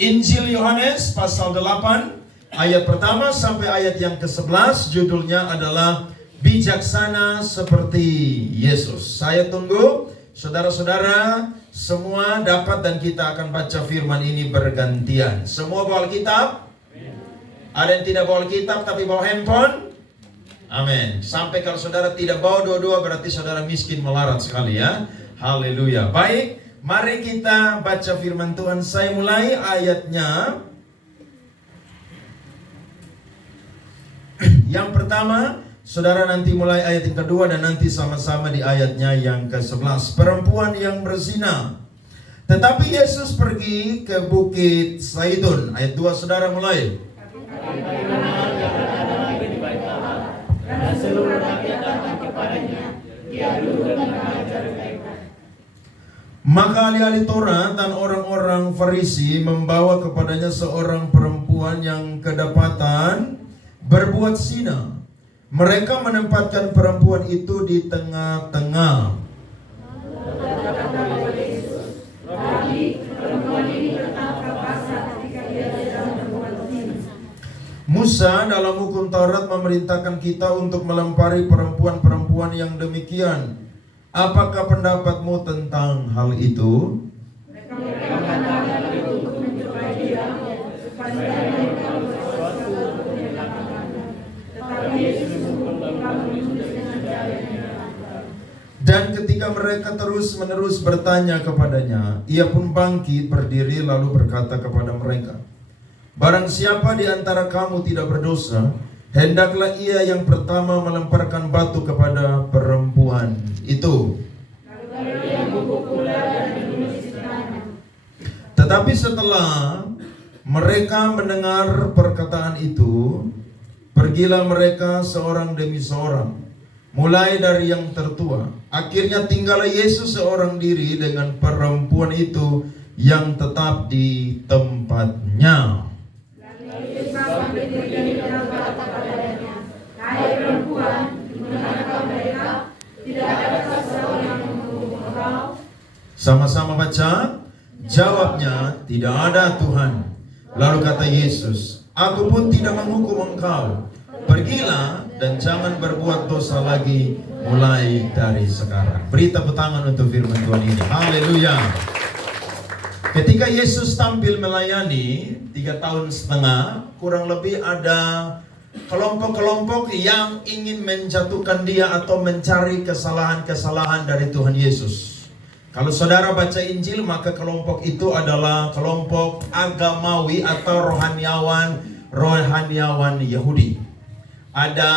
Injil Yohanes pasal 8 ayat pertama sampai ayat yang ke-11, judulnya adalah bijaksana seperti Yesus. Saya tunggu saudara-saudara semua dapat dan kita akan baca firman ini bergantian. Semua bawa Alkitab? Ada yang tidak bawa Alkitab tapi bawa handphone? Amin. Sampai kalau saudara tidak bawa dua-dua berarti saudara miskin melarat sekali ya. Haleluya. Baik, mari kita baca firman Tuhan. Saya mulai ayatnya. Yang pertama, saudara nanti mulai ayat yang kedua dan nanti sama-sama di ayatnya yang ke-11. Perempuan yang berzina. Tetapi Yesus pergi ke Bukit Zaitun. Ayat 2 saudara mulai. Maka ahli-ahli Taurat dan orang-orang Farisi membawa kepadanya seorang perempuan yang kedapatan berbuat zina. Mereka menempatkan perempuan itu di tengah-tengah. Musa dalam hukum Taurat memerintahkan kita untuk melempari perempuan-perempuan yang demikian. Apakah pendapatmu tentang hal itu? Dan ketika mereka terus-menerus bertanya kepadanya, ia pun bangkit berdiri lalu berkata kepada mereka, barang siapa di antara kamu tidak berdosa, hendaklah ia yang pertama melemparkan batu kepada perempuan itu. Tetapi setelah mereka mendengar perkataan itu, pergilah mereka seorang demi seorang, mulai dari yang tertua. Akhirnya tinggallah Yesus seorang diri dengan perempuan itu yang tetap di tempatnya. Sama-sama baca. Jawabnya, tidak ada Tuhan. Lalu kata Yesus, aku pun tidak menghukum engkau. Pergilah dan jangan berbuat dosa lagi mulai dari sekarang. Beri tepuk tangan untuk firman Tuhan ini. Haleluya. Ketika Yesus tampil melayani 3,5 tahun, kurang lebih ada kelompok-kelompok yang ingin menjatuhkan dia atau mencari kesalahan-kesalahan dari Tuhan Yesus. Kalau saudara baca Injil, maka kelompok itu adalah kelompok agamawi atau rohaniawan Yahudi. Ada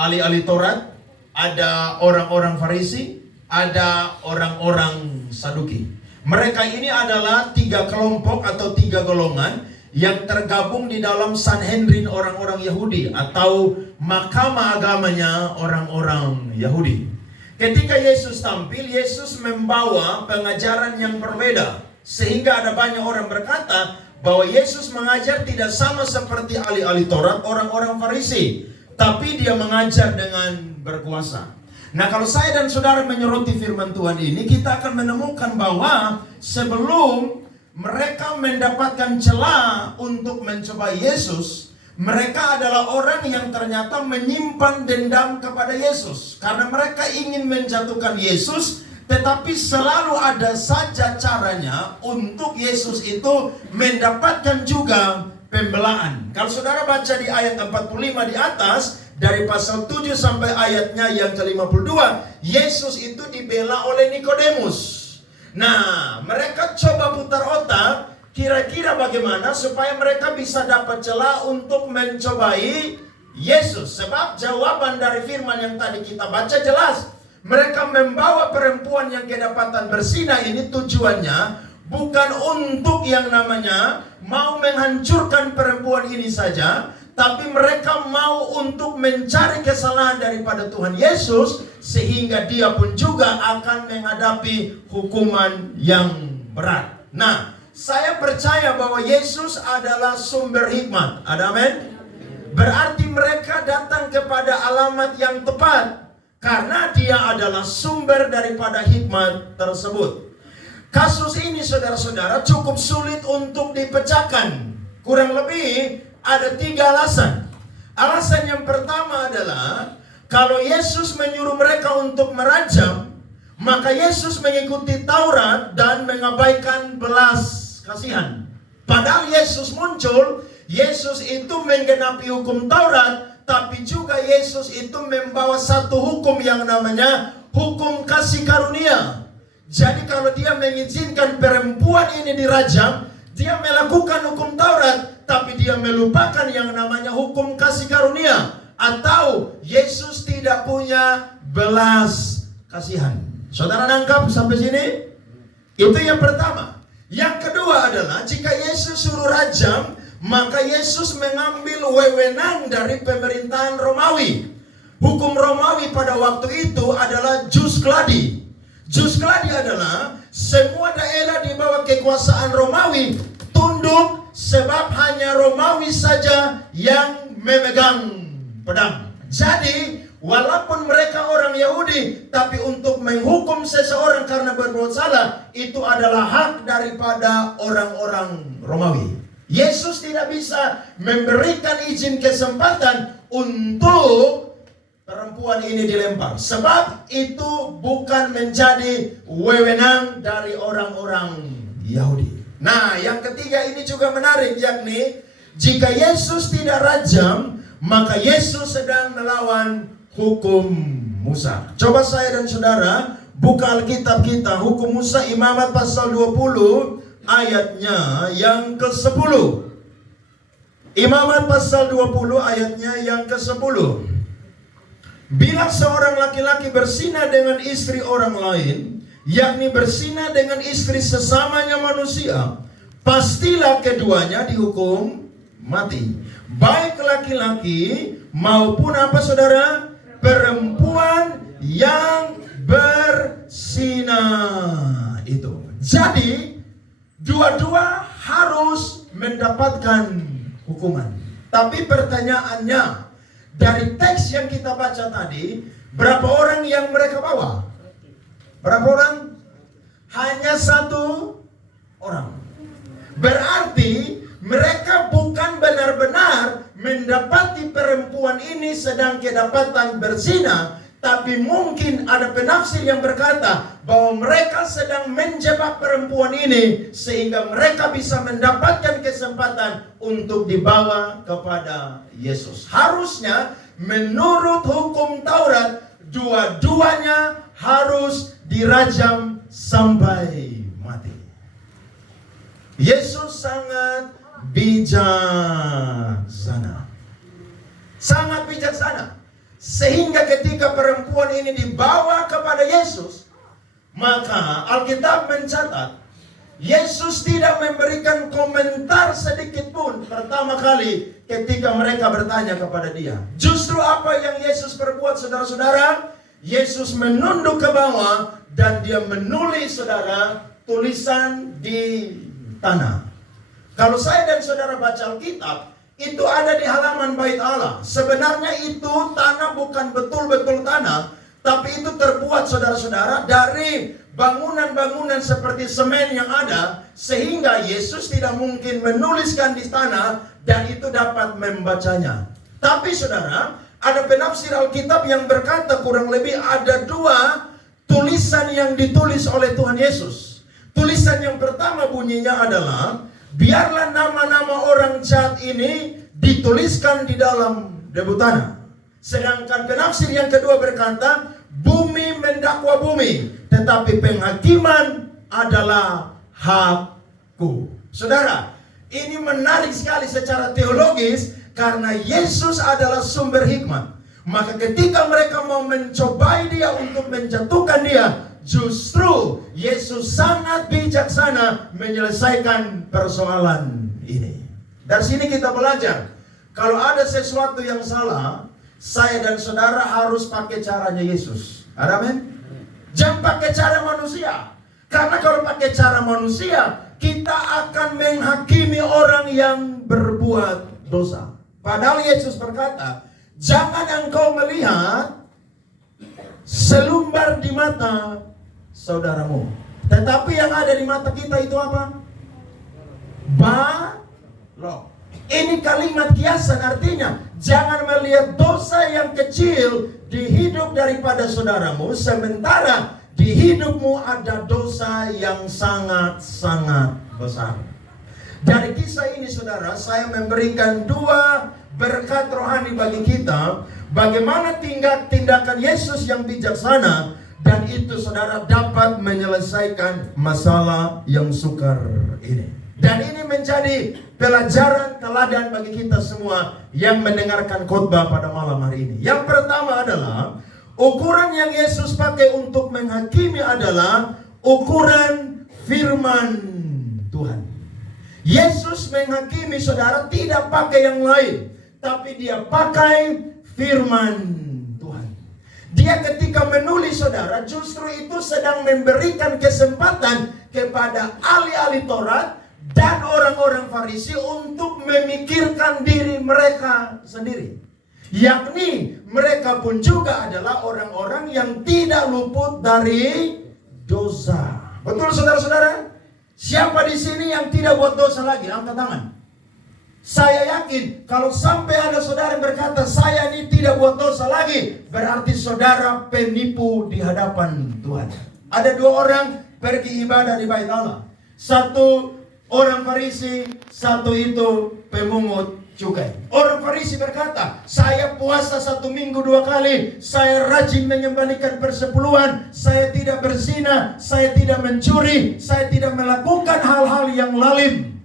ahli-ahli Taurat, ada orang-orang Farisi, ada orang-orang Saduki. Mereka ini adalah 3 kelompok atau 3 golongan yang tergabung di dalam Sanhedrin orang-orang Yahudi atau mahkamah agamanya orang-orang Yahudi. Ketika Yesus tampil, Yesus membawa pengajaran yang berbeda. Sehingga ada banyak orang berkata bahwa Yesus mengajar tidak sama seperti ahli-ahli Taurat, orang-orang Farisi. Tapi dia mengajar dengan berkuasa. Nah, kalau saya dan saudara menyoroti firman Tuhan ini, kita akan menemukan bahwa sebelum mereka mendapatkan celah untuk mencoba Yesus, mereka adalah orang yang ternyata menyimpan dendam kepada Yesus. Karena mereka ingin menjatuhkan Yesus, tetapi selalu ada saja caranya untuk Yesus itu mendapatkan juga pembelaan. Kalau saudara baca di ayat 45 di atas, dari pasal 7 sampai ayatnya yang ke-52, Yesus itu dibela oleh Nikodemus. Nah, mereka coba putar otak, kira-kira bagaimana supaya mereka bisa dapat celah untuk mencobai Yesus. Sebab jawaban dari firman yang tadi kita baca jelas. Mereka membawa perempuan yang kedapatan berzina ini tujuannya bukan untuk yang namanya mau menghancurkan perempuan ini saja, tapi mereka mau untuk mencari kesalahan daripada Tuhan Yesus, sehingga dia pun juga akan menghadapi hukuman yang berat. Nah, saya percaya bahwa Yesus adalah sumber hikmat. Ada amin? Berarti mereka datang kepada alamat yang tepat, karena dia adalah sumber daripada hikmat tersebut. Kasus ini saudara-saudara cukup sulit untuk dipecahkan. Kurang lebih ada 3 alasan. Alasan yang pertama adalah kalau Yesus menyuruh mereka untuk merajam, maka Yesus mengikuti Taurat dan mengabaikan belas kasihan. Padahal Yesus muncul, Yesus itu menggenapi hukum Taurat, tapi juga Yesus itu membawa satu hukum yang namanya hukum kasih karunia. Jadi kalau dia mengizinkan perempuan ini dirajam, dia melakukan hukum Taurat, tapi dia melupakan yang namanya hukum kasih karunia. Atau Yesus tidak punya belas kasihan. Saudara nangkap sampai sini? Itu yang pertama. Yang kedua adalah jika Yesus suruh rajam, maka Yesus mengambil wewenang dari pemerintahan Romawi. Hukum Romawi pada waktu itu adalah jus gladi. Jus gladi adalah semua daerah di bawah kekuasaan Romawi tunduk, sebab hanya Romawi saja yang memegang pedang. Jadi walaupun mereka orang Yahudi, tapi untuk menghukum seseorang karena berbuat salah, itu adalah hak daripada orang-orang Romawi. Yesus tidak bisa memberikan izin kesempatan untuk perempuan ini dilempar, sebab itu bukan menjadi wewenang dari orang-orang Yahudi. Nah, yang ketiga ini juga menarik, yakni jika Yesus tidak rajam, maka Yesus sedang melawan hukum Musa. Coba saya dan saudara buka Alkitab kita, hukum Musa, Imamat pasal 20 ayatnya yang ke-10. Imamat pasal 20 ayatnya yang ke-10. Bila seorang laki-laki berzina dengan istri orang lain, yakni berzina dengan istri sesamanya manusia, pastilah keduanya dihukum mati. Baik laki-laki maupun apa saudara? Perempuan yang berzina itu. Jadi dua-dua harus mendapatkan hukuman. Tapi pertanyaannya, dari teks yang kita baca tadi, berapa orang yang mereka bawa? Berapa orang? Hanya 1 orang. Berarti mereka bukan benar-benar mendapati perempuan ini sedang kedapatan berzina, tapi mungkin ada penafsir yang berkata bahwa mereka sedang menjebak perempuan ini sehingga mereka bisa mendapatkan kesempatan untuk dibawa kepada Yesus. Harusnya menurut hukum Taurat, dua-duanya harus dirajam sampai mati. Yesus sangat bijaksana. Sangat bijaksana. Sehingga ketika perempuan ini dibawa kepada Yesus, maka Alkitab mencatat Yesus tidak memberikan komentar sedikit pun pertama kali ketika mereka bertanya kepada dia. Justru apa yang Yesus perbuat, saudara-saudara? Yesus menunduk ke bawah dan dia menulis, saudara, tulisan di tanah. Kalau saya dan saudara baca Alkitab, itu ada di halaman bait Allah. Sebenarnya itu tanah bukan betul-betul tanah, tapi itu terbuat, saudara-saudara, dari bangunan-bangunan seperti semen yang ada, sehingga Yesus tidak mungkin menuliskan di tanah dan itu dapat membacanya. Tapi saudara, ada penafsir Alkitab yang berkata kurang lebih ada 2 tulisan yang ditulis oleh Tuhan Yesus. Tulisan yang pertama bunyinya adalah, biarlah nama-nama orang jahat ini dituliskan di dalam debu tanah. Sedangkan penafsir yang kedua berkata, bumi mendakwa bumi, tetapi penghakiman adalah hakku. Saudara, ini menarik sekali secara teologis karena Yesus adalah sumber hikmat. Maka ketika mereka mau mencobai dia untuk menjatuhkan dia, justru Yesus sangat bijaksana menyelesaikan persoalan ini. Dari sini kita belajar, kalau ada sesuatu yang salah, saya dan saudara harus pakai caranya Yesus. Amin. Jangan pakai cara manusia. Karena kalau pakai cara manusia, kita akan menghakimi orang yang berbuat dosa. Padahal Yesus berkata, jangan engkau melihat selumbar di mata saudaramu, Tetapi yang ada di mata kita itu apa? Balok. Ini kalimat kiasan, artinya jangan melihat dosa yang kecil di hidup daripada saudaramu, sementara di hidupmu ada dosa yang sangat-sangat besar. Dari kisah ini saudara, saya memberikan dua berkat rohani bagi kita. Bagaimana tindakan Yesus yang bijaksana, dan itu saudara dapat menyelesaikan masalah yang sukar ini. Dan ini menjadi pelajaran teladan bagi kita semua yang mendengarkan khotbah pada malam hari ini. Yang pertama adalah ukuran yang Yesus pakai untuk menghakimi adalah ukuran firman Tuhan. Yesus menghakimi saudara tidak pakai yang lain, tapi dia pakai firman Tuhan. Dia ketika menulis saudara justru itu sedang memberikan kesempatan kepada ahli-ahli Taurat dan orang-orang Farisi untuk memikirkan diri mereka sendiri. Yakni mereka pun juga adalah orang-orang yang tidak luput dari dosa. Betul saudara-saudara? Siapa di sini yang tidak buat dosa lagi? Angkat tangan. Saya yakin kalau sampai ada saudara yang berkata saya ini tidak buat dosa lagi, berarti saudara penipu di hadapan Tuhan. Ada dua orang pergi ibadah di Bait Allah. Satu orang Farisi, satu itu pemungut cukai. Orang Farisi berkata, saya puasa 1 minggu 2 kali, saya rajin menyembelihkan persepuluhan, saya tidak berzina, saya tidak mencuri, saya tidak melakukan hal-hal yang lalim.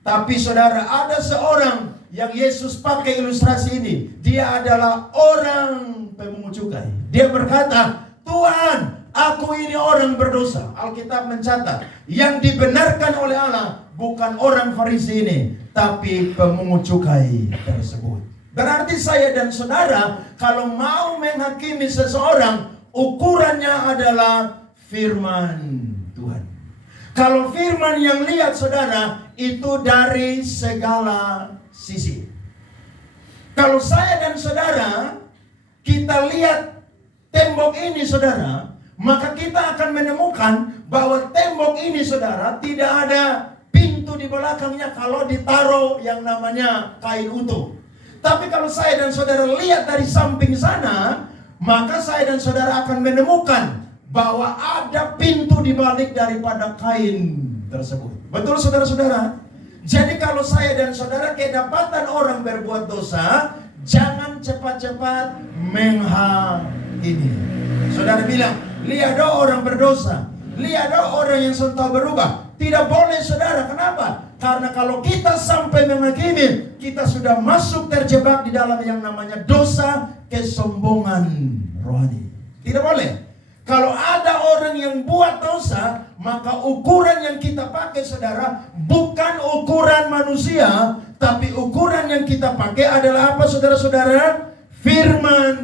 Tapi saudara, ada seorang yang Yesus pakai ilustrasi ini. Dia adalah orang pemungut cukai. Dia berkata, Tuhan, aku ini orang berdosa. Alkitab mencatat, yang dibenarkan oleh Allah bukan orang Farisi ini, tapi pemungut cukai tersebut. Berarti saya dan saudara kalau mau menghakimi seseorang, ukurannya adalah firman Tuhan. Kalau firman yang lihat saudara, itu dari segala sisi. Kalau saya dan saudara, kita lihat tembok ini saudara, maka kita akan menemukan bahwa tembok ini saudara tidak ada pintu di belakangnya kalau ditaruh yang namanya kain utuh. Tapi kalau saya dan saudara lihat dari samping sana, maka saya dan saudara akan menemukan bahwa ada pintu di balik daripada kain tersebut. Betul saudara-saudara? Jadi kalau saya dan saudara kedapatan orang berbuat dosa, jangan cepat-cepat menghakimi. Saudara bilang, lihat dong orang berdosa, lihat dong orang yang sudah berubah. Tidak boleh saudara, kenapa? Karena kalau kita sampai menghakimi, kita sudah masuk terjebak di dalam yang namanya dosa kesombongan rohani. Tidak boleh. Kalau ada orang yang buat dosa, maka ukuran yang kita pakai saudara bukan ukuran manusia, tapi ukuran yang kita pakai adalah apa saudara-saudara? Firman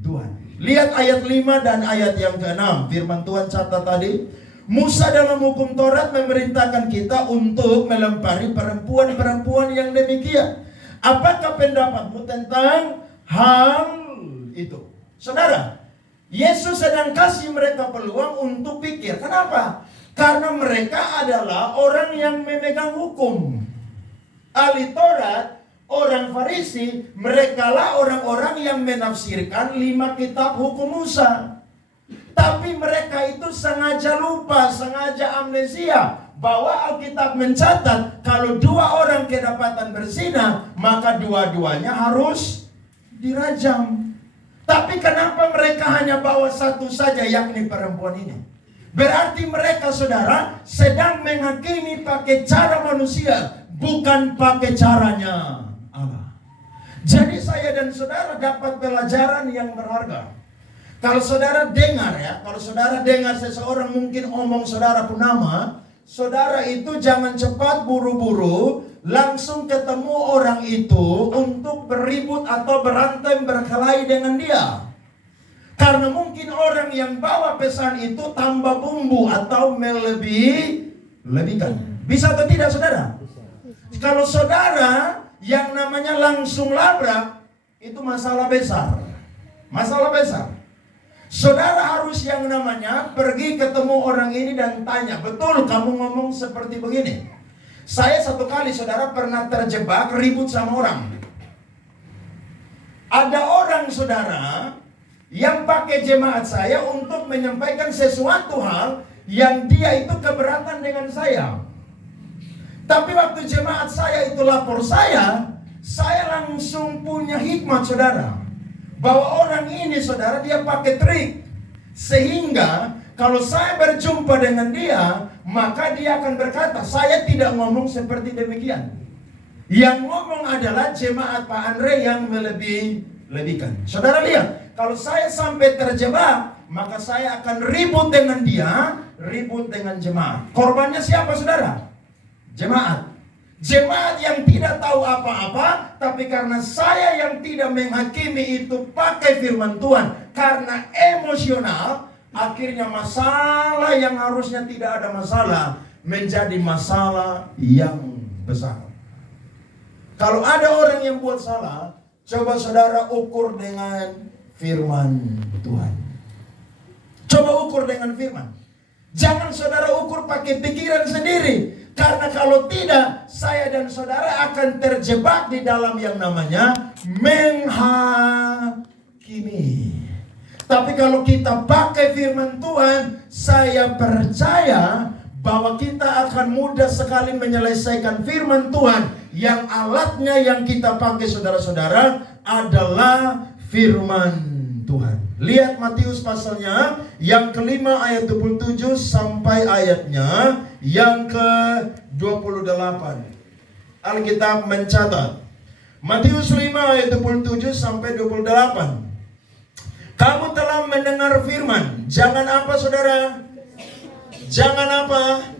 Tuhan. Lihat ayat 5 dan ayat yang ke-6. Firman Tuhan catat tadi, Musa dalam hukum Taurat memerintahkan kita untuk melempari perempuan-perempuan yang demikian. Apakah pendapatmu tentang hal itu? Saudara, Yesus sedang kasih mereka peluang untuk pikir. Kenapa? Karena mereka adalah orang yang memegang hukum. Ahli Taurat, orang Farisi, merekalah orang-orang yang menafsirkan 5 kitab hukum Musa. Tapi mereka itu sengaja lupa, sengaja amnesia bahwa Alkitab mencatat kalau 2 orang kedapatan berzina, maka dua-duanya harus dirajam. Tapi kenapa mereka hanya bawa satu saja, yakni perempuan ini? Berarti mereka saudara sedang menghakimi pakai cara manusia, bukan pakai caranya Allah. Jadi saya dan saudara dapat pelajaran yang berharga. Kalau saudara dengar ya, kalau saudara dengar seseorang mungkin omong saudara pun nama, saudara itu jangan cepat buru-buru langsung ketemu orang itu untuk beribut atau berantem berkelahi dengan dia. Karena mungkin orang yang bawa pesan itu tambah bumbu atau melebih-lebihkan. Bisa atau tidak saudara? Kalau saudara yang namanya langsung labrak, itu masalah besar. Masalah besar. Saudara harus yang namanya pergi ketemu orang ini dan tanya, betul kamu ngomong seperti begini? Saya satu kali saudara pernah terjebak ribut sama orang. Ada orang saudara yang pakai jemaat saya untuk menyampaikan sesuatu hal yang dia itu keberatan dengan saya. Tapi waktu jemaat saya itu lapor saya langsung punya hikmat saudara. Bahwa orang ini saudara dia pakai trik. Sehingga kalau saya berjumpa dengan dia, maka dia akan berkata, saya tidak ngomong seperti demikian. Yang ngomong adalah jemaat Pak Andre yang melebih-lebihkan. Saudara lihat, kalau saya sampai terjebak, maka saya akan ribut dengan dia, ribut dengan jemaat. Korbannya siapa saudara? Jemaat. Jemaat yang tidak tahu apa-apa, tapi karena saya yang tidak menghakimi itu pakai firman Tuhan, karena emosional, akhirnya masalah yang harusnya tidak ada masalah menjadi masalah yang besar. Kalau ada orang yang buat salah, coba saudara ukur dengan firman Tuhan. Coba ukur dengan firman. Jangan saudara ukur pakai pikiran sendiri. Karena kalau tidak, saya dan saudara akan terjebak di dalam yang namanya menghakimi. Tapi kalau kita pakai firman Tuhan, saya percaya bahwa kita akan mudah sekali menyelesaikan firman Tuhan. Yang alatnya yang kita pakai saudara-saudara adalah firman Tuhan. Lihat Matius pasalnya yang kelima ayat 27 sampai ayatnya yang ke-28. Alkitab mencatat. Matius 5 ayat 27 sampai 28. Kamu telah mendengar firman, jangan apa saudara? Jangan apa?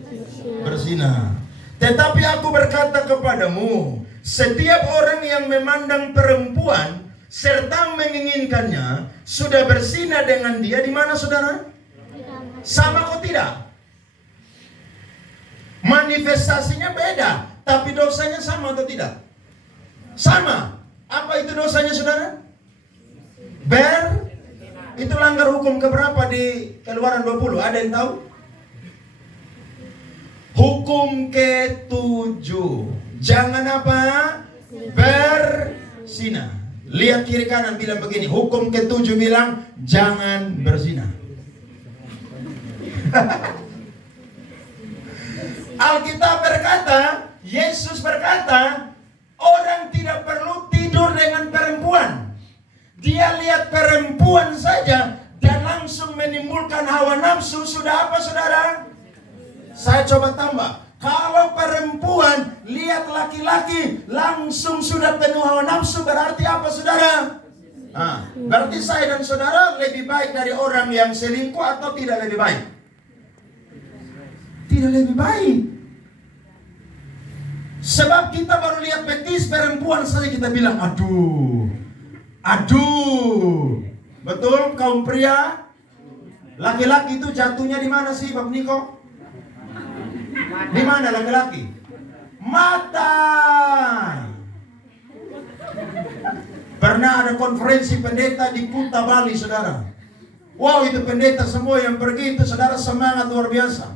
Berzina. Tetapi aku berkata kepadamu, setiap orang yang memandang perempuan serta menginginkannya sudah berzina dengan dia di mana saudara? Sama kok tidak? Manifestasinya beda, tapi dosanya sama atau tidak? Sama. Apa itu dosanya saudara? Itu langgar hukum keberapa di Keluaran 20? Ada yang tahu? Hukum ke-7. Jangan apa? Berzina. Lihat kiri kanan bilang begini. Hukum ke-7 bilang jangan berzina. Alkitab berkata, Yesus berkata, orang tidak perlu tidur dengan perempuan. Dia lihat perempuan saja dan langsung menimbulkan hawa nafsu. Sudah apa saudara? Saya coba tambah. Kalau perempuan lihat laki-laki langsung sudah penuh hawa nafsu, berarti apa saudara? Berarti saya dan saudara lebih baik dari orang yang selingkuh atau tidak lebih baik? Tidak lebih baik. Sebab kita baru lihat betis perempuan saja kita bilang aduh. Betul kaum pria? Laki-laki itu jatuhnya di mana sih Bab Niko? Di mana laki-laki? Mata. Pernah ada konferensi pendeta di Kuta Bali saudara. Wow, itu pendeta semua yang pergi itu saudara semangat luar biasa.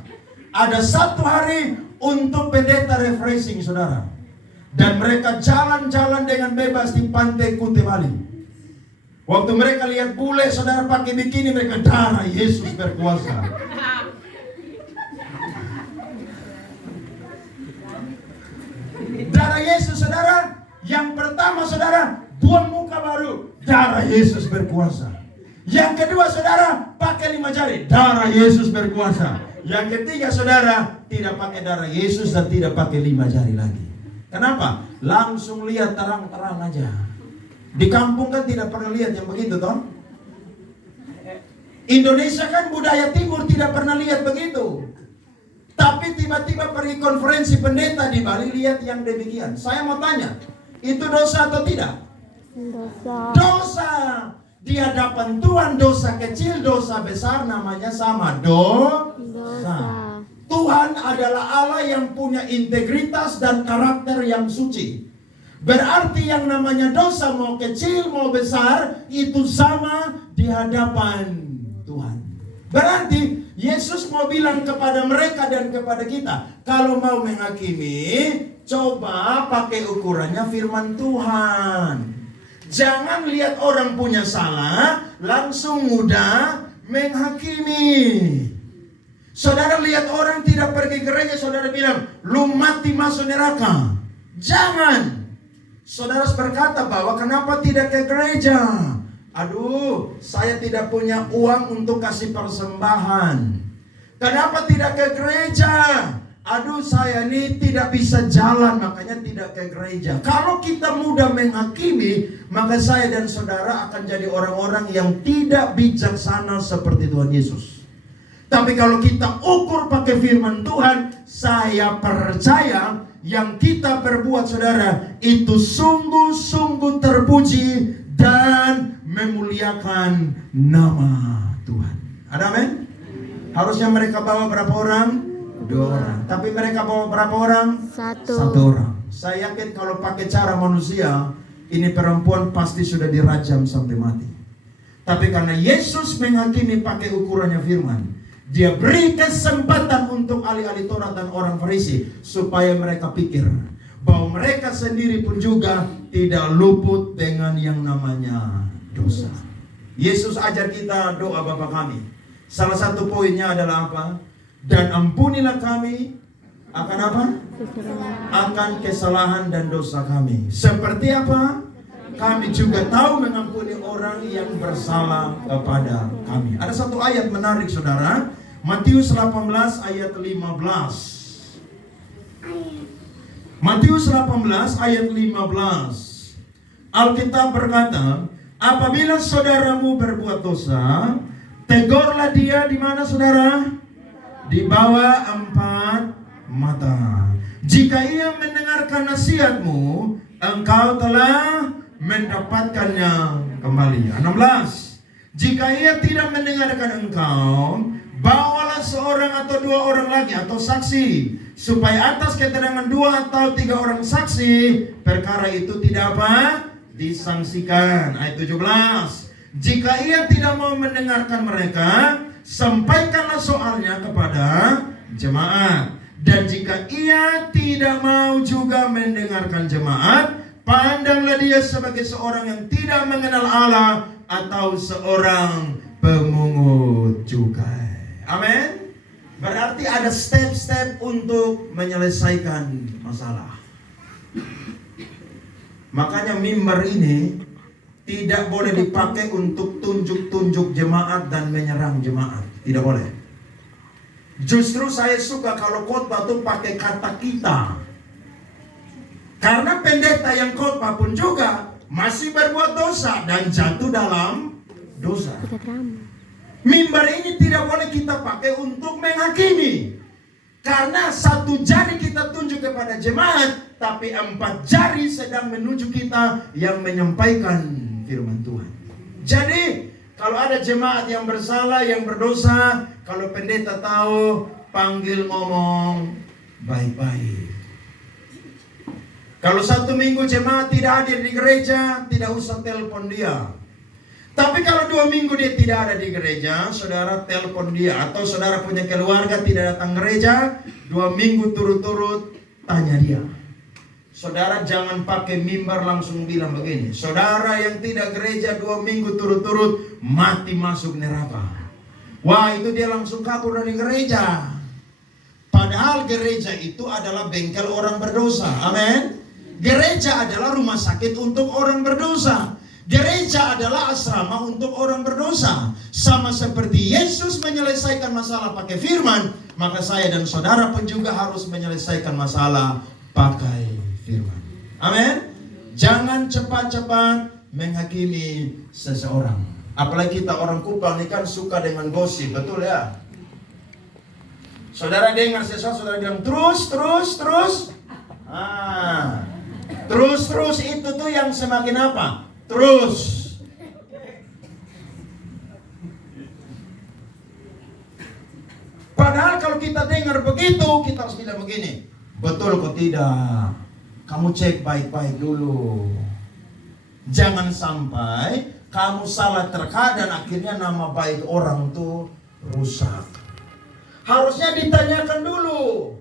Ada satu hari untuk pendeta refreshing saudara. Dan mereka jalan-jalan dengan bebas di pantai Kuta Bali. Waktu mereka lihat bule saudara pakai bikini, mereka darah Yesus berkuasa. Darah Yesus saudara. Yang pertama saudara, buang muka baru, darah Yesus berkuasa. Yang kedua saudara, pakai 5 jari, darah Yesus berkuasa. Yang ketiga saudara, tidak pakai darah Yesus dan tidak pakai 5 jari lagi. Kenapa? Langsung lihat terang-terang aja. Di kampung kan tidak pernah lihat yang begitu toh. Indonesia kan budaya timur tidak pernah lihat begitu. Tapi tiba-tiba pergi konferensi pendeta di Bali lihat yang demikian. Saya mau tanya, itu dosa atau tidak? Dosa. Di hadapan Tuhan dosa kecil, dosa besar namanya sama. Dosa. Tuhan adalah Allah yang punya integritas dan karakter yang suci. Berarti yang namanya dosa mau kecil mau besar itu sama di hadapan Tuhan. Berarti Yesus mau bilang kepada mereka dan kepada kita, kalau mau menghakimi, coba pakai ukurannya firman Tuhan. Jangan lihat orang punya salah, langsung mudah menghakimi. Saudara lihat orang tidak pergi gereja, saudara bilang, lu mati masuk neraka. Jangan. Saudara berkata bahwa kenapa tidak ke gereja? Aduh, saya tidak punya uang untuk kasih persembahan. Kenapa tidak ke gereja? Aduh, saya ini tidak bisa jalan, makanya tidak ke gereja. Kalau kita mudah menghakimi, maka saya dan saudara akan jadi orang-orang yang tidak bijaksana seperti Tuhan Yesus. Tapi kalau kita ukur pakai firman Tuhan, saya percaya yang kita perbuat, saudara, itu sungguh-sungguh terpuji dan memuliakan nama Tuhan. Ada amin? Harusnya mereka bawa berapa orang? 2 orang. Tapi mereka bawa berapa orang? 1 orang. Saya yakin kalau pakai cara manusia, ini perempuan pasti sudah dirajam sampai mati. Tapi karena Yesus menghakimi pakai ukurannya firman, Dia beri kesempatan untuk ahli-ahli Taurat dan orang Farisi supaya mereka pikir bahwa mereka sendiri pun juga tidak luput dengan yang namanya dosa. Yesus ajar kita doa Bapa kami. Salah satu poinnya adalah apa? Dan ampunilah kami akan apa? Akan kesalahan dan dosa kami. Seperti apa? Kami juga tahu mengampuni orang yang bersalah kepada kami. Ada satu ayat menarik, saudara. Matius 18 ayat 15. Matius 18 ayat 15. Alkitab berkata, apabila saudaramu berbuat dosa, tegurlah dia di mana, saudara? Di bawah 4 mata. Jika ia mendengarkan nasihatmu, engkau telah mendapatkannya kembali. 16. Jika ia tidak mendengarkan engkau, bawalah seorang atau 2 orang lagi atau saksi, supaya atas keterangan 2 atau 3 orang saksi perkara itu tidak apa? Disangsikan. Ayat 17. Jika ia tidak mau mendengarkan mereka, sampaikanlah soalnya kepada jemaat. Dan jika ia tidak mau juga mendengarkan jemaat, pandanglah dia sebagai seorang yang tidak mengenal Allah atau seorang pemungut cukai. Amin. Berarti ada step-step untuk menyelesaikan masalah. Makanya mimbar ini tidak boleh dipakai untuk tunjuk-tunjuk jemaat dan menyerang jemaat. Tidak boleh. Justru saya suka kalau khotbah tuh pakai kata kita. Karena pendeta yang khotbah pun juga masih berbuat dosa dan jatuh dalam dosa. Mimbar ini tidak boleh kita pakai untuk menghakimi. Karena 1 jari kita tunjuk kepada jemaat, tapi 4 jari sedang menuju kita yang menyampaikan firman Tuhan. Jadi kalau ada jemaat yang bersalah, yang berdosa, kalau pendeta tahu, panggil ngomong baik-baik. Kalau 1 minggu jemaat tidak hadir di gereja, tidak usah telepon dia. Tapi kalau 2 minggu dia tidak ada di gereja, saudara telepon dia. Atau saudara punya keluarga tidak datang gereja, 2 minggu turut-turut, tanya dia. Saudara jangan pakai mimbar langsung bilang begini, saudara yang tidak gereja 2 minggu turut-turut, mati masuk neraka. Wah, itu dia langsung kabur dari gereja. Padahal gereja itu adalah bengkel orang berdosa. Amin. Gereja adalah rumah sakit untuk orang berdosa. Gereja adalah asrama untuk orang berdosa. Sama seperti Yesus menyelesaikan masalah pakai firman, maka saya dan saudara pun juga harus menyelesaikan masalah pakai firman. Amin. Jangan cepat-cepat menghakimi seseorang. Apalagi kita orang Kupang ini kan suka dengan gosip, betul ya? Saudara dengar sesuatu, saudara bilang terus. Terus itu tuh yang semakin apa? Terus. Padahal kalau kita dengar begitu, kita harus bilang begini, betul kok tidak? Kamu cek baik-baik dulu. Jangan sampai kamu salah terkadang akhirnya nama baik orang tuh rusak. Harusnya ditanyakan dulu.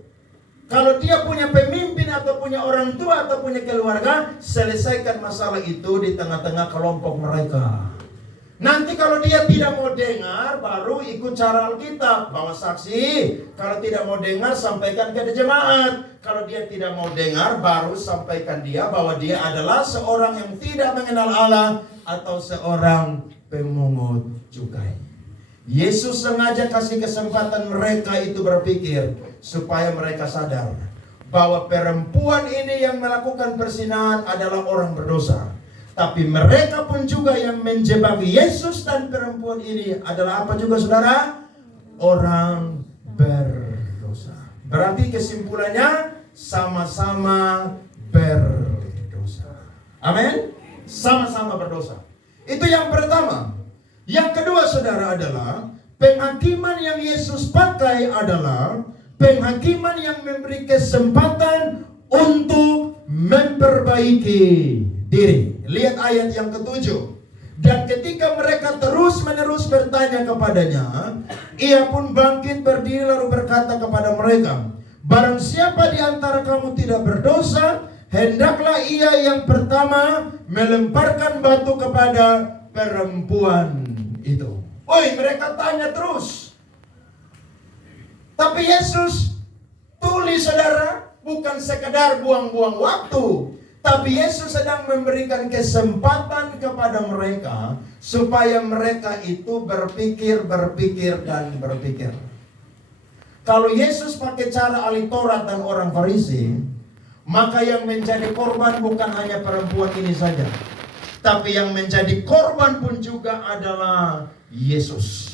Kalau dia punya pemimpin atau punya orang tua atau punya keluarga, selesaikan masalah itu di tengah-tengah kelompok mereka. Nanti kalau dia tidak mau dengar, baru ikut cara Alkitab, bawa saksi. Kalau tidak mau dengar, sampaikan ke jemaat. Kalau dia tidak mau dengar, baru sampaikan dia bahwa dia adalah seorang yang tidak mengenal Allah atau seorang pemungut cukai. Yesus sengaja kasih kesempatan mereka itu berpikir supaya mereka sadar bahwa perempuan ini yang melakukan perzinahan adalah orang berdosa. Tapi mereka pun juga yang menjebak Yesus dan perempuan ini adalah apa juga saudara? Orang berdosa. Berarti kesimpulannya sama-sama berdosa. Amin? Sama-sama berdosa. Itu yang pertama. Yang kedua saudara adalah penghakiman yang Yesus pakai adalah penghakiman yang memberi kesempatan untuk memperbaiki diri. Lihat ayat yang ke-7. Dan ketika mereka terus-menerus bertanya kepadanya, ia pun bangkit berdiri lalu berkata kepada mereka, barang siapa di antara kamu tidak berdosa, hendaklah ia yang pertama melemparkan batu kepada perempuan itu. Oi, mereka tanya terus. Tapi Yesus tulis saudara, bukan sekedar buang-buang waktu. Tapi Yesus sedang memberikan kesempatan kepada mereka supaya mereka itu berpikir. Kalau Yesus pakai cara ahli Taurat dan orang Farisi, maka yang menjadi korban bukan hanya perempuan ini saja, tapi yang menjadi korban pun juga adalah Yesus.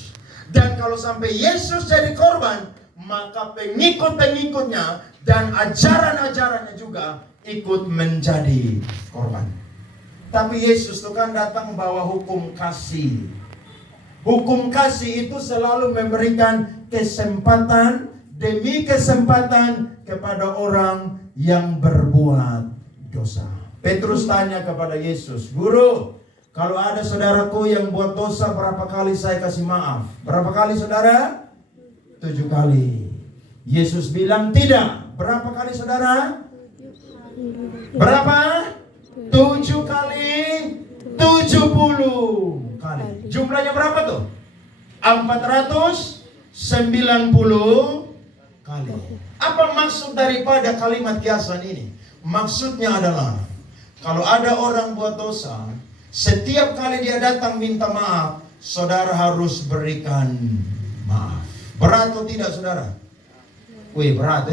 Dan kalau sampai Yesus jadi korban, maka pengikut-pengikutnya dan ajaran-ajarannya juga ikut menjadi korban. Tapi Yesus itu kan datang bawa hukum kasih. Hukum kasih itu selalu memberikan kesempatan demi kesempatan kepada orang yang berbuat dosa. Petrus tanya kepada Yesus, Guru, kalau ada saudaraku yang buat dosa, berapa kali saya kasih maaf? Berapa kali saudara? 7 kali. Yesus bilang tidak. Berapa kali saudara? Berapa? 7 kali 70 kali. Jumlahnya berapa tuh? 490 kali. Apa maksud daripada kalimat kiasan ini? Maksudnya adalah kalau ada orang buat dosa, setiap kali dia datang minta maaf, saudara harus berikan maaf. Berat atau tidak saudara? Wih, berat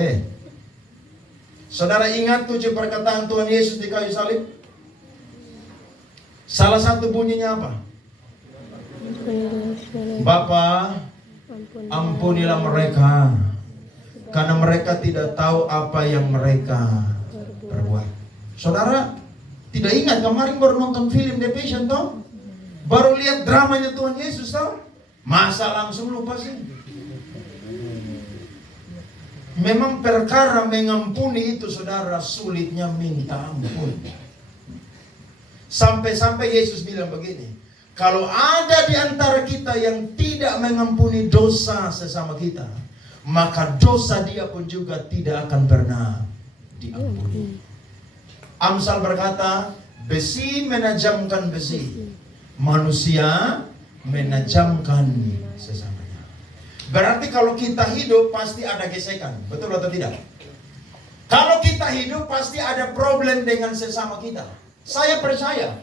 Saudara ingat 7 perkataan Tuhan Yesus di kayu salib? Salah satu bunyinya apa? Bapa, ampunilah mereka, karena mereka tidak tahu apa yang mereka perbuat. Saudara, tidak ingat kemarin baru nonton film The Passion toh? Baru lihat dramanya Tuhan Yesus toh? Masa langsung lupa sih? Memang perkara mengampuni itu saudara sulitnya minta ampun. Sampai-sampai Yesus bilang begini, kalau ada di antara kita yang tidak mengampuni dosa sesama kita, maka dosa dia pun juga tidak akan pernah diampuni. Amsal berkata, besi menajamkan besi, manusia menajamkan sesama. Berarti kalau kita hidup pasti ada gesekan, betul atau tidak? Kalau kita hidup pasti ada problem dengan sesama kita. Saya percaya,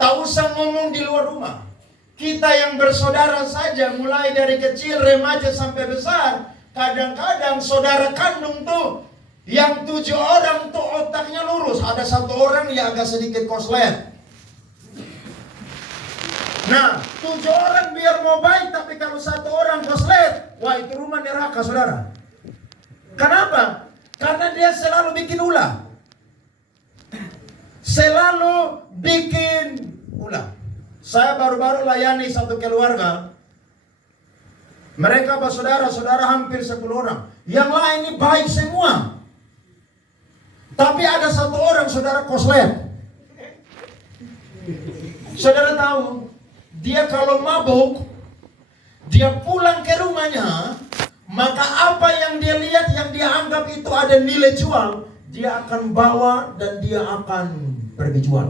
tak usah ngomong di luar rumah. Kita yang bersaudara saja, mulai dari kecil, remaja sampai besar, kadang-kadang saudara kandung tuh, yang 7 orang tuh otaknya lurus, ada 1 orang yang agak sedikit koslet. Nah, 7 orang biar mau baik, tapi kalau 1 orang koslet, wah itu rumah neraka saudara. Kenapa? Karena dia selalu bikin ulah. Selalu bikin ulah. Saya baru-baru layani 1 keluarga. Mereka saudara-saudara hampir 10 orang. Yang lain ini baik semua. Tapi ada 1 orang saudara koslet. Saudara tahu, dia kalau mabuk, dia pulang ke rumahnya, maka apa yang dia lihat, yang dia anggap itu ada nilai jual, dia akan bawa dan dia akan pergi jual.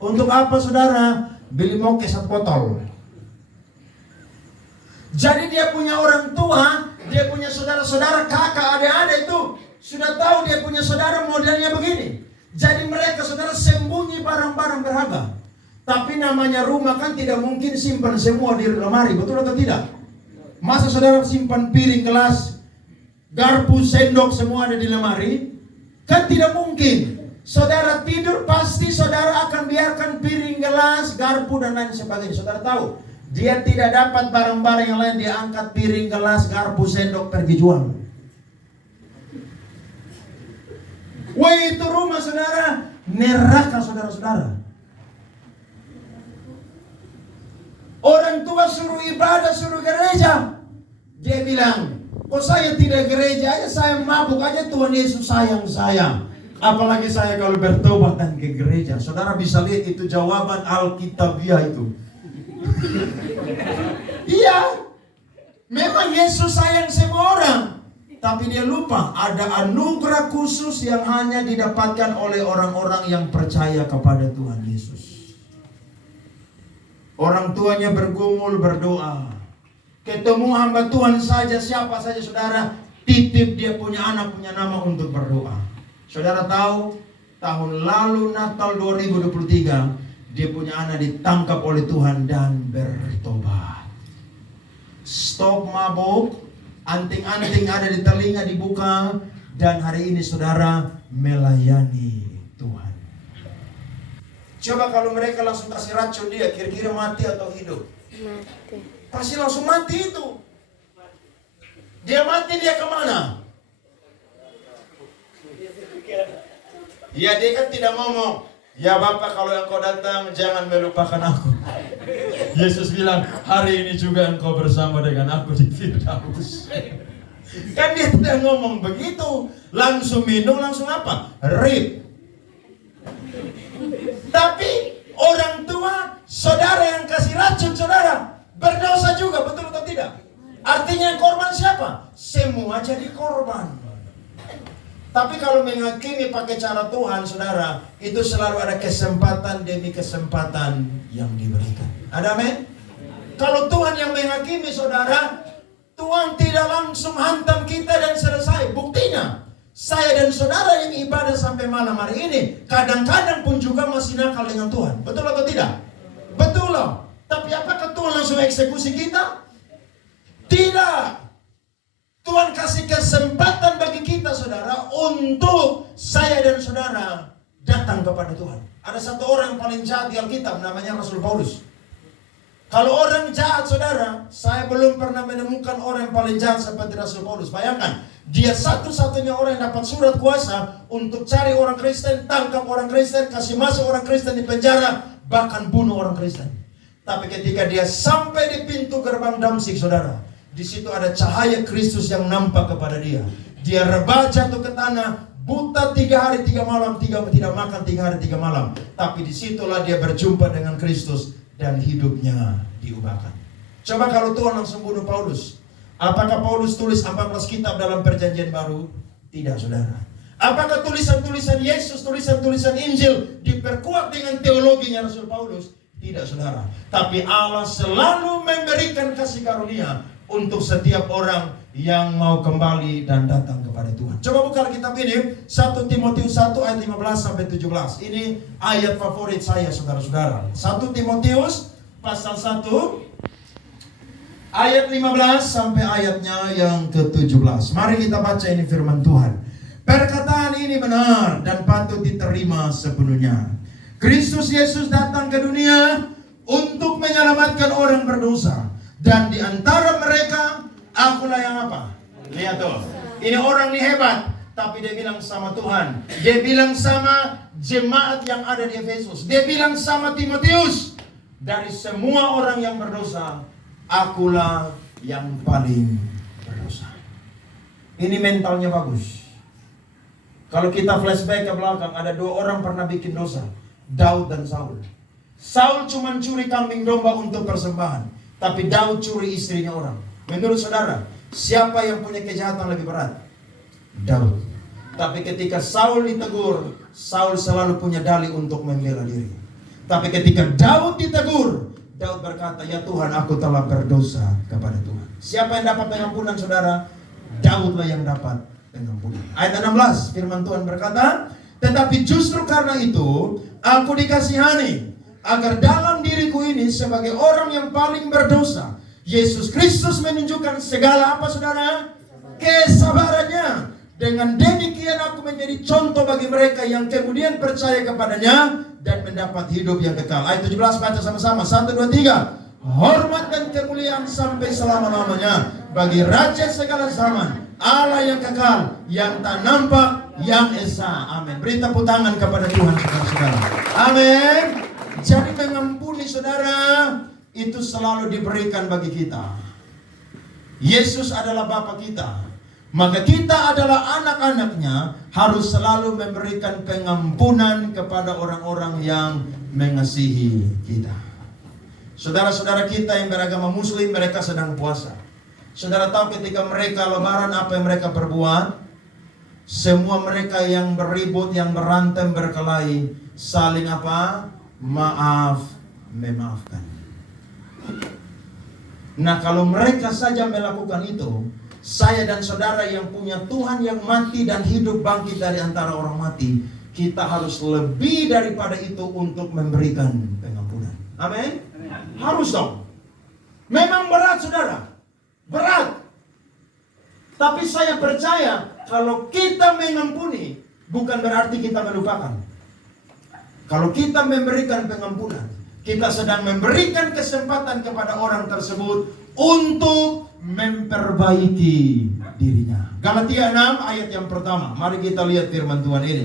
Untuk apa saudara? Beli moke 1 botol. Jadi dia punya orang tua, dia punya saudara-saudara, kakak, adik-adik itu sudah tahu dia punya saudara modelnya begini. Jadi mereka saudara sembunyi barang-barang berharga. Tapi namanya rumah kan tidak mungkin simpan semua di lemari, betul atau tidak? Masa saudara simpan piring, gelas, garpu, sendok semua ada di lemari? Kan tidak mungkin. Saudara tidur pasti saudara akan biarkan piring, gelas, garpu dan lain sebagainya. Saudara tahu, dia tidak dapat barang-barang yang lain, dia angkat piring, gelas, garpu, sendok pergi jual. Wah, itu rumah saudara neraka saudara-saudara. Orang tua suruh ibadah, suruh gereja. Dia bilang, kok saya tidak gereja aja, saya mabuk aja, Tuhan Yesus sayang saya. Apalagi saya kalau bertobat dan ke gereja. Saudara bisa lihat itu jawaban Alkitabiah itu. Iya, memang Yesus sayang semua orang. Tapi dia lupa, ada anugerah khusus yang hanya didapatkan oleh orang-orang yang percaya kepada Tuhan Yesus. Orang tuanya bergumul berdoa. Ketemu hamba Tuhan saja, siapa saja saudara, titip dia punya anak, punya nama untuk berdoa. Saudara tahu, tahun lalu Natal 2023, dia punya anak ditangkap oleh Tuhan dan bertobat. Stop mabuk, anting-anting ada di telinga dibuka, dan hari ini saudara melayani Tuhan. Coba kalau mereka langsung kasih racun dia, kira-kira mati atau hidup? Mati. Pasti langsung mati itu. Dia mati, dia kemana? Ya dia kan tidak ngomong, ya Bapak kalau engkau datang jangan melupakan aku. Yesus bilang, hari ini juga engkau bersama dengan aku di Firdaus. Kan dia tidak ngomong begitu. Langsung minum, langsung apa? Rip. Tapi orang tua, saudara yang kasih racun saudara, berdosa juga, betul atau tidak? Artinya korban siapa? Semua jadi korban. Tapi kalau menghakimi pakai cara Tuhan, saudara, itu selalu ada kesempatan demi kesempatan yang diberikan. Ada amin? Kalau Tuhan yang menghakimi, saudara, Tuhan tidak langsung hantam kita dan selesai. Buktinya, saya dan saudara yang ibadah sampai malam hari ini, kadang-kadang pun juga masih nakal dengan Tuhan. Betul atau tidak? Betul loh. Tapi apakah Tuhan langsung eksekusi kita? Tidak. Tuhan kasih kesempatan bagi kita saudara untuk saya dan saudara datang kepada Tuhan. Ada satu orang yang paling jahat di Alkitab, namanya Rasul Paulus. Kalau orang jahat saudara, saya belum pernah menemukan orang yang paling jahat seperti Rasul Paulus. Bayangkan, dia satu-satunya orang yang dapat surat kuasa untuk cari orang Kristen, tangkap orang Kristen, kasih masuk orang Kristen di penjara, bahkan bunuh orang Kristen. Tapi ketika dia sampai di pintu gerbang Damsyik saudara, di situ ada cahaya Kristus yang nampak kepada dia. Dia rebah jatuh ke tanah, buta 3 hari 3 malam, tidak makan 3 hari 3 malam. Tapi disitulah dia berjumpa dengan Kristus dan hidupnya diubahkan. Coba kalau Tuhan langsung bunuh Paulus, apakah Paulus tulis 14 kitab dalam perjanjian baru? Tidak saudara. Apakah tulisan-tulisan Yesus, tulisan-tulisan Injil diperkuat dengan teologinya Rasul Paulus? Tidak saudara. Tapi Allah selalu memberikan kasih karunia untuk setiap orang yang mau kembali dan datang kepada Tuhan. Coba buka kitab ini, 1 Timotius 1 ayat 15 sampai 17. Ini ayat favorit saya saudara-saudara. 1 Timotius pasal 1 ayat 15 sampai ayatnya yang ke-17. Mari kita baca ini firman Tuhan. Perkataan ini benar dan patut diterima sepenuhnya. Kristus Yesus datang ke dunia untuk menyelamatkan orang berdosa. Dan di antara mereka, akulah yang apa? Lihat tuh, ini orang ini hebat. Tapi dia bilang sama Tuhan, dia bilang sama jemaat yang ada di Efesus, dia bilang sama Timotius, dari semua orang yang berdosa, akulah yang paling berdosa. Ini mentalnya bagus. Kalau kita flashback ke belakang, ada 2 orang pernah bikin dosa, Daud dan Saul. Saul cuma curi kambing domba untuk persembahan, tapi Daud curi istrinya orang. Menurut saudara, siapa yang punya kejahatan lebih berat? Daud. Tapi ketika Saul ditegur, Saul selalu punya dalih untuk membela diri. Tapi ketika Daud ditegur, Daud berkata, ya Tuhan, aku telah berdosa kepada Tuhan. Siapa yang dapat pengampunan, saudara? Daudlah yang dapat pengampunan. Ayat 16, firman Tuhan berkata, tetapi justru karena itu, aku dikasihani, agar dalam diriku ini sebagai orang yang paling berdosa, Yesus Kristus menunjukkan segala apa, saudara? Kesabarannya. Dengan demikian aku menjadi contoh bagi mereka yang kemudian percaya kepadanya dan mendapat hidup yang kekal. Ayat 17 baca sama-sama. 1, 2, 3. Hormat dan kemuliaan sampai selama-lamanya bagi Raja segala zaman, Allah yang kekal, yang tak nampak, yang esa. Amin. Beri tepuk tangan kepada Tuhan, saudara-saudara. Amin. Jadi mengampuni, saudara, itu selalu diberikan bagi kita. Yesus adalah Bapa kita. Maka kita adalah anak-anaknya, harus selalu memberikan pengampunan kepada orang-orang yang mengasihi kita. Saudara-saudara kita yang beragama Muslim, mereka sedang puasa. Saudara tahu ketika mereka lebaran apa yang mereka perbuat? Semua mereka yang beribut, yang berantem, berkelahi, saling apa? Maaf, memaafkan. Nah, kalau mereka saja melakukan itu, saya dan saudara yang punya Tuhan yang mati dan hidup bangkit dari antara orang mati, kita harus lebih daripada itu untuk memberikan pengampunan. Amin? Harus dong. Memang berat, saudara. Berat. Tapi saya percaya kalau kita mengampuni, bukan berarti kita melupakan. Kalau kita memberikan pengampunan, kita sedang memberikan kesempatan kepada orang tersebut untuk memperbaiki dirinya. Galatia 6 ayat yang pertama. Mari kita lihat firman Tuhan ini.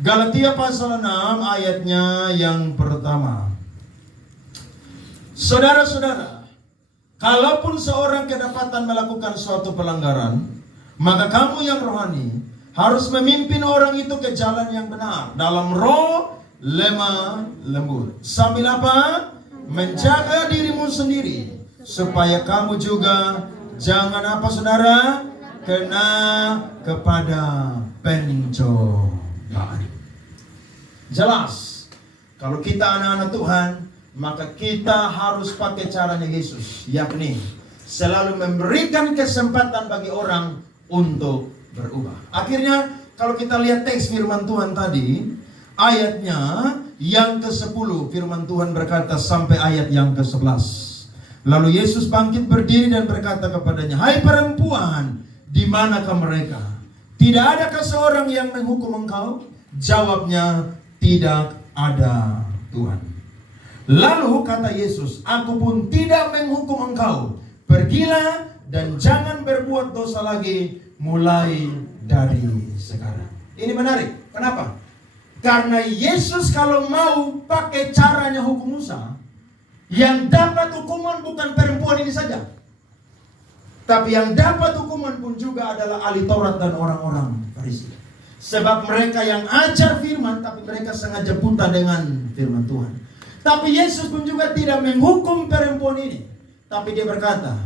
Galatia pasal 6 ayatnya yang pertama. Saudara-saudara, kalaupun seorang kedapatan melakukan suatu pelanggaran, maka kamu yang rohani harus memimpin orang itu ke jalan yang benar, dalam roh lemah lembut. Sambil apa? Menjaga dirimu sendiri, supaya kamu juga jangan apa, saudara? Kena kepada pencobaan. Jelas, kalau kita anak-anak Tuhan, maka kita harus pakai caranya Yesus, yakni selalu memberikan kesempatan bagi orang untuk berubah. Akhirnya, kalau kita lihat teks firman Tuhan tadi, ayatnya yang ke-10, firman Tuhan berkata sampai ayat yang ke-11. Lalu Yesus bangkit berdiri dan berkata kepadanya, hai perempuan, di manakah mereka? Tidak adakah seorang yang menghukum engkau? Jawabnya, tidak ada, Tuhan. Lalu kata Yesus, aku pun tidak menghukum engkau. Pergilah dan jangan berbuat dosa lagi mulai dari sekarang. Ini menarik. Kenapa? Karena Yesus kalau mau pakai caranya hukum Musa, yang dapat hukuman bukan perempuan ini saja, tapi yang dapat hukuman pun juga adalah ahli Taurat dan orang-orang Farisi. Sebab mereka yang ajar firman, tapi mereka sengaja buta dengan firman Tuhan. Tapi Yesus pun juga tidak menghukum perempuan ini, tapi dia berkata,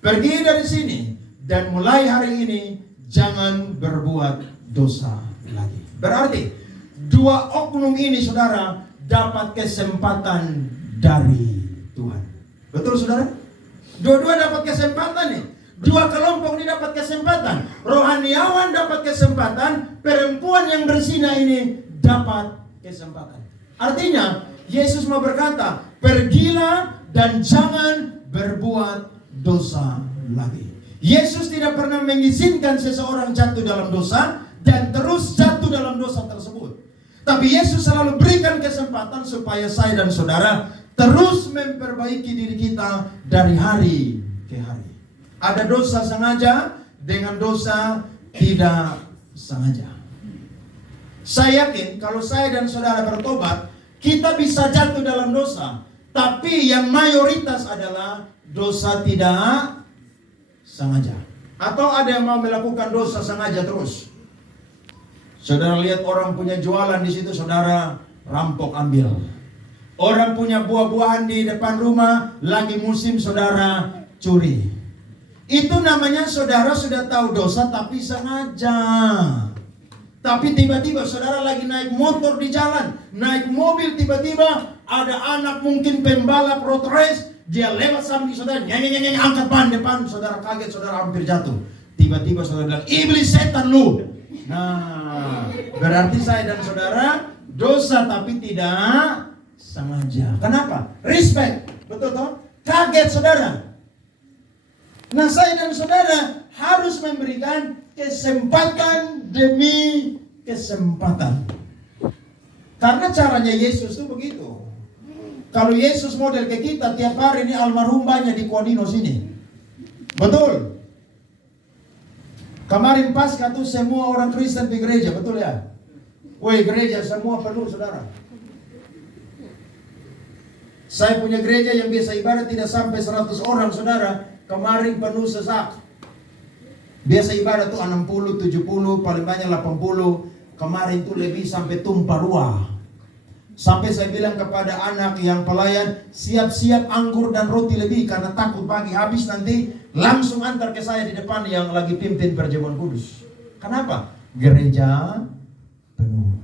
pergi dari sini dan mulai hari ini jangan berbuat dosa lagi. Berarti dua oknum ini, saudara, dapat kesempatan dari Tuhan. Betul, saudara? Dua-dua dapat kesempatan nih. Dua kelompok ini dapat kesempatan. Rohaniawan dapat kesempatan, perempuan yang berzina ini dapat kesempatan. Artinya, Yesus mau berkata, pergilah dan jangan berbuat dosa lagi. Yesus tidak pernah mengizinkan seseorang jatuh dalam dosa dan terus jatuh dalam dosa tersebut. Tapi Yesus selalu berikan kesempatan supaya saya dan saudara terus memperbaiki diri kita dari hari ke hari. Ada dosa sengaja dengan dosa tidak sengaja. Saya yakin kalau saya dan saudara bertobat, kita bisa jatuh dalam dosa, tapi yang mayoritas adalah dosa tidak sengaja. Atau ada yang mau melakukan dosa sengaja terus. Saudara lihat orang punya jualan di situ, saudara rampok ambil. Orang punya buah-buahan di depan rumah, lagi musim saudara curi. Itu namanya saudara sudah tahu dosa tapi sengaja. Tapi tiba-tiba saudara lagi naik motor di jalan, naik mobil, tiba-tiba ada anak mungkin pembalap road race, dia lewat samping saudara, nyanyi, angkat ban depan, saudara kaget, saudara hampir jatuh. Tiba-tiba saudara bilang, iblis setan lu. Nah, berarti saya dan saudara dosa tapi tidak sengaja. Kenapa? Respect, betul toh? Kaget saudara. Nah, saya dan saudara harus memberikan kesempatan demi kesempatan. Karena caranya Yesus itu begitu. Kalau Yesus model ke kita, tiap hari ini almarhum banyak di Kuadino sini. Betul. Kemarin Paskah tuh semua orang Kristen di gereja, betul ya? Woi, gereja semua penuh saudara. Saya punya gereja yang biasa ibadah tidak sampai 100 orang saudara. Kemarin penuh sesak. Biasa ibadah tuh 60, 70, paling banyak 80. Kemarin tuh lebih sampai tumpah ruah. Sampai saya bilang kepada anak yang pelayan, siap-siap anggur dan roti lebih, karena takut pagi habis nanti langsung antar ke saya di depan yang lagi pimpin perjamuan kudus. Kenapa? Gereja penuh.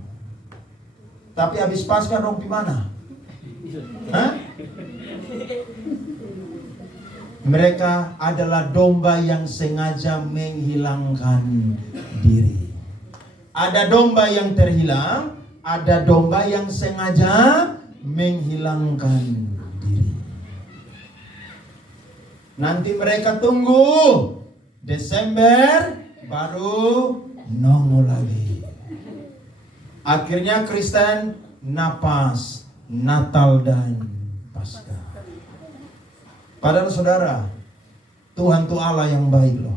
Tapi habis Paskah dong di mana? Hah? Mereka adalah domba yang sengaja menghilangkan diri. Ada domba yang terhilang, ada domba yang sengaja menghilangkan diri. Nanti mereka tunggu Desember baru nongol lagi. Akhirnya Kristen napas Natal dan Paskah. Padahal saudara, Tuhan itu Allah yang baik loh.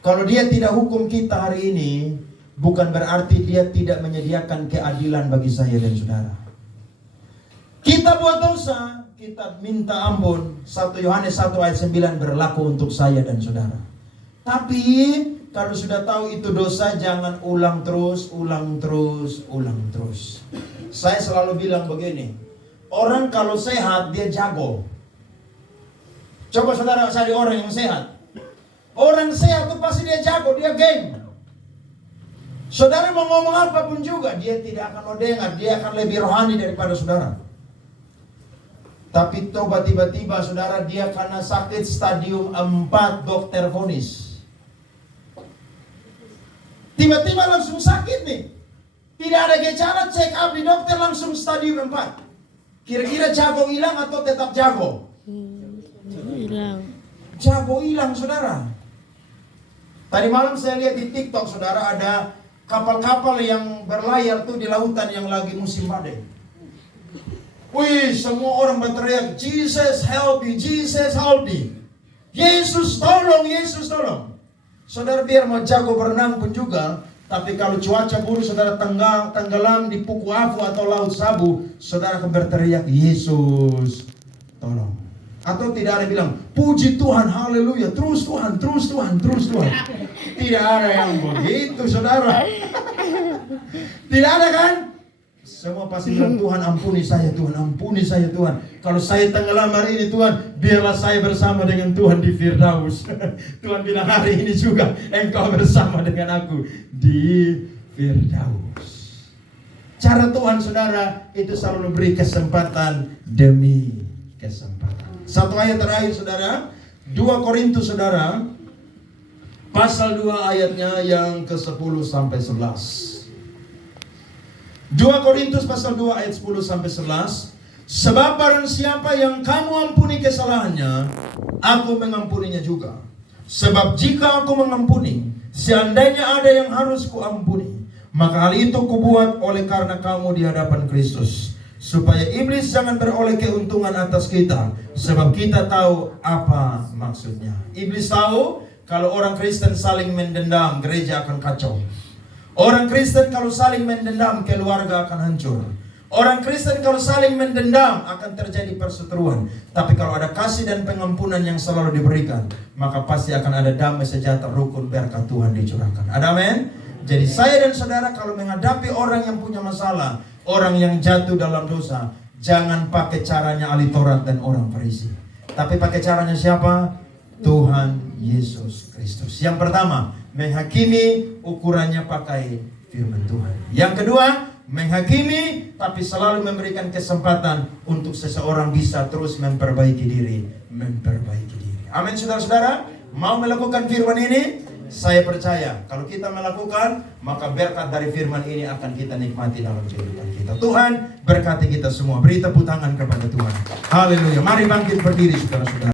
Kalau dia tidak hukum kita hari ini, bukan berarti dia tidak menyediakan keadilan bagi saya dan saudara. Kita buat dosa, kita minta ampun. 1 Yohanes 1 ayat 9 berlaku untuk saya dan saudara. Tapi kalau sudah tahu itu dosa, jangan ulang terus. Saya selalu bilang begini, orang kalau sehat dia jago. Coba saudara cari orang yang sehat. Orang sehat itu pasti dia jago, dia geng. Saudara mau ngomong apapun juga, dia tidak akan mau dengar, dia akan lebih rohani daripada saudara. Tapi coba tiba-tiba saudara dia karena sakit stadium 4 dokter vonis. Tiba-tiba langsung sakit nih. Tidak ada gejala, check up di dokter langsung stadium 4. Kira-kira jago hilang atau tetap jago? Hilang. Jago hilang saudara. Tadi malam saya lihat di TikTok saudara, ada kapal-kapal yang berlayar tuh di lautan yang lagi musim badai. Wih, semua orang berteriak, Jesus help me, Jesus help me. Yesus tolong, Yesus tolong. Saudara biar mau jago berenang pun juga, tapi kalau cuaca buruk saudara tenggelam di Puku Afu atau Laut Sabu, saudara akan berteriak, Yesus tolong. Atau tidak ada bilang, puji Tuhan, haleluya, terus Tuhan. Tidak ada yang begitu saudara. Tidak ada kan? Semua pasti bilang, Tuhan ampuni saya Tuhan. Kalau saya tenggelam hari ini Tuhan, biarlah saya bersama dengan Tuhan di Firdaus. Tuhan bilang hari ini juga engkau bersama dengan aku di Firdaus. Cara Tuhan saudara itu selalu beri kesempatan demi kesempatan. Satu ayat terakhir saudara, 2 Korintus saudara, pasal 2 ayatnya yang ke-10 sampai 11. 2 Korintus pasal 2 ayat 10 sampai 11. Sebab barang siapa yang kamu ampuni kesalahannya, aku mengampuninya juga. Sebab jika aku mengampuni, seandainya ada yang harus kuampuni, maka hal itu kubuat oleh karena kamu di hadapan Kristus, supaya iblis jangan beroleh keuntungan atas kita, sebab kita tahu apa maksudnya. Iblis tahu kalau orang Kristen saling mendendam, gereja akan kacau. Orang Kristen kalau saling mendendam, keluarga akan hancur. Orang Kristen kalau saling mendendam, akan terjadi perseteruan. Tapi kalau ada kasih dan pengampunan yang selalu diberikan, maka pasti akan ada damai sejahtera, rukun, berkat Tuhan dicurahkan. Ada amin? Jadi saya dan saudara kalau menghadapi orang yang punya masalah, orang yang jatuh dalam dosa, Jangan pakai caranya ahli Taurat dan orang Farisi, tapi pakai caranya siapa? Tuhan Yesus Kristus. Yang pertama, menghakimi, ukurannya pakai firman Tuhan. Yang kedua, menghakimi tapi selalu memberikan kesempatan untuk seseorang bisa terus memperbaiki diri. Amin, saudara-saudara. Mau melakukan firman ini? Saya percaya kalau kita melakukan, maka berkat dari firman ini akan kita nikmati dalam kehidupan kita. Tuhan berkati kita semua. Beri tepuk tangan kepada Tuhan. Haleluya. Mari bangkit berdiri, saudara-saudara.